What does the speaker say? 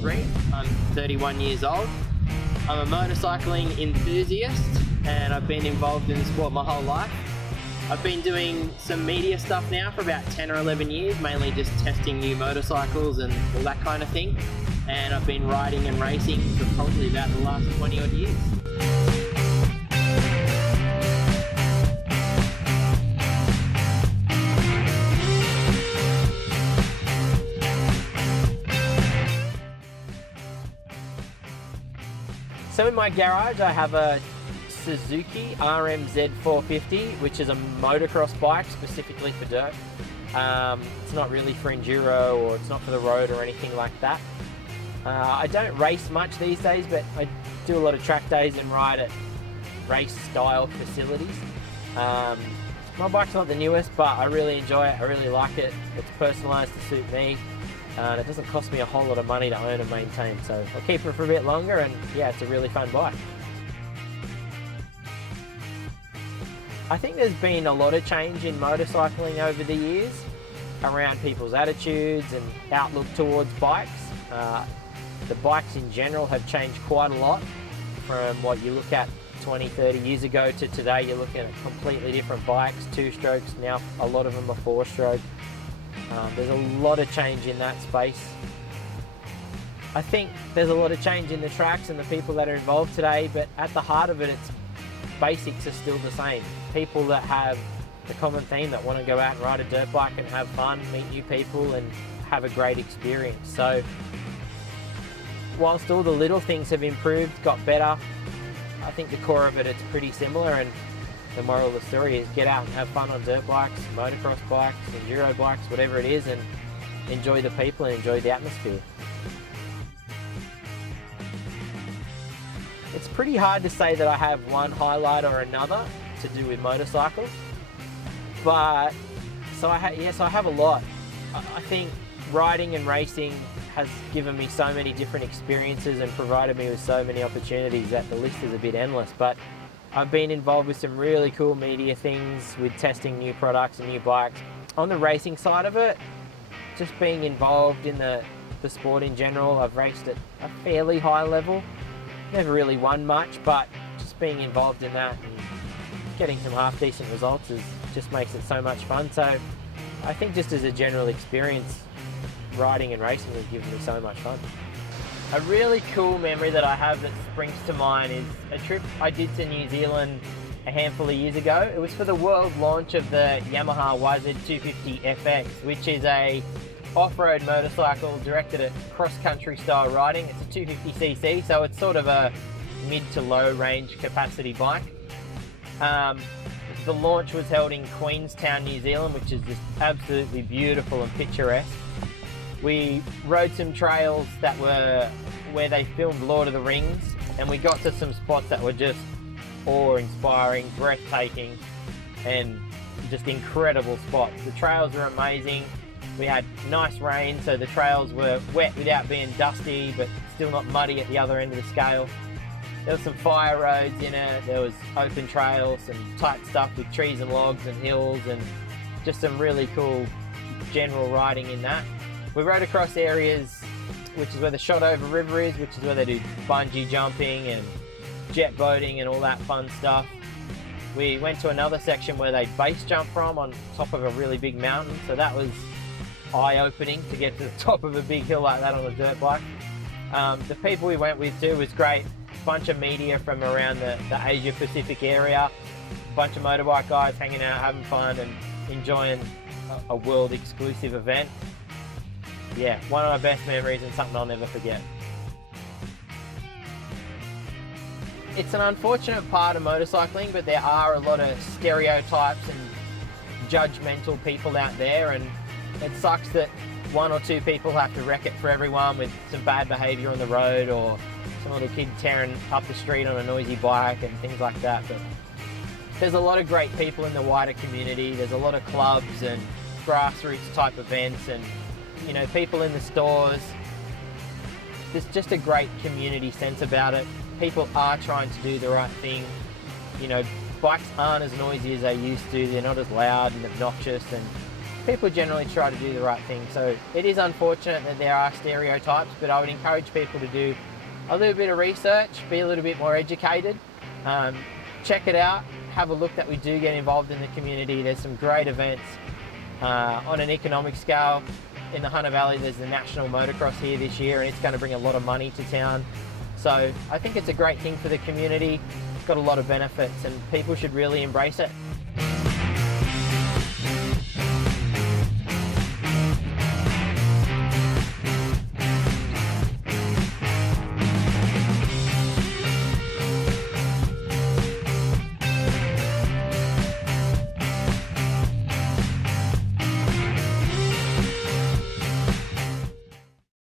Todd Reed. I'm 31 years old. I'm a motorcycling enthusiast and I've been involved in the sport my whole life. I've been doing some media stuff now for about 10 or 11 years, mainly just testing new motorcycles and all that kind of thing. And I've been riding and racing for probably about the last 20 odd years. So in my garage I have a Suzuki RMZ 450, which is a motocross bike specifically for dirt. It's not really for enduro or it's not for the road or anything like that. I don't race much these days, but I do a lot of track days and ride at race style facilities. My bike's not the newest, but I really enjoy it. I really like it. It's personalised to suit me. And it doesn't cost me a whole lot of money to own and maintain, so I'll keep it for a bit longer, and yeah, it's a really fun bike. I think there's been a lot of change in motorcycling over the years around people's attitudes and outlook towards bikes. The bikes in general have changed quite a lot from what you look at 20, 30 years ago to today. You're looking at completely different bikes, 2-strokes, now a lot of them are 4-stroke. There's a lot of change in that space. I think there's a lot of change in the tracks and the people that are involved today, but at the heart of it, its basics are still the same. People that have the common theme, that want to go out and ride a dirt bike and have fun, meet new people and have a great experience. So whilst all the little things have improved, got better, I think the core of it, it's pretty similar, and the moral of the story is get out and have fun on dirt bikes, motocross bikes, enduro bikes, whatever it is, and enjoy the people and enjoy the atmosphere. It's pretty hard to say that I have one highlight or another to do with motorcycles, but so I have a lot. I think riding and racing has given me so many different experiences and provided me with so many opportunities that the list is a bit endless, but I've been involved with some really cool media things with testing new products and new bikes. On the racing side of it, just being involved in the sport in general, I've raced at a fairly high level. Never really won much, but just being involved in that and getting some half decent results just makes it so much fun. So I think just as a general experience, riding and racing has given me so much fun. A really cool memory that I have that springs to mind is a trip I did to New Zealand a handful of years ago. It was for the world launch of the Yamaha YZ250FX, which is a off-road motorcycle directed at cross-country style riding. It's a 250cc, so it's sort of a mid to low range capacity bike. The launch was held in Queenstown, New Zealand, which is just absolutely beautiful and picturesque. We rode some trails that were where they filmed Lord of the Rings, and we got to some spots that were just awe-inspiring, breathtaking, and just incredible spots. The trails were amazing. We had nice rain, so the trails were wet without being dusty, but still not muddy at the other end of the scale. There was some fire roads in it, there was open trails, some tight stuff with trees and logs and hills, and just some really cool general riding in that. We rode across areas which is where the Shotover River is, which is where they do bungee jumping and jet boating and all that fun stuff. We went to another section where they base jump from on top of a really big mountain, so that was eye-opening to get to the top of a big hill like that on a dirt bike. The people we went with too was great. Bunch of media from around the Asia Pacific area, a bunch of motorbike guys hanging out, having fun and enjoying a world exclusive event. Yeah, one of my best memories and something I'll never forget. It's an unfortunate part of motorcycling, but there are a lot of stereotypes and judgmental people out there, and it sucks that one or two people have to wreck it for everyone with some bad behaviour on the road, or some little kid tearing up the street on a noisy bike and things like that. But there's a lot of great people in the wider community. There's a lot of clubs and grassroots type events, and you know, people in the stores. There's just a great community sense about it. People are trying to do the right thing. You know, bikes aren't as noisy as they used to. They're not as loud and obnoxious, and people generally try to do the right thing. So it is unfortunate that there are stereotypes, but I would encourage people to do a little bit of research, be a little bit more educated, check it out, have a look that we do get involved in the community. There's some great events on an economic scale. In the Hunter Valley, there's the National Motocross here this year, and it's going to bring a lot of money to town. So I think it's a great thing for the community. It's got a lot of benefits, and people should really embrace it.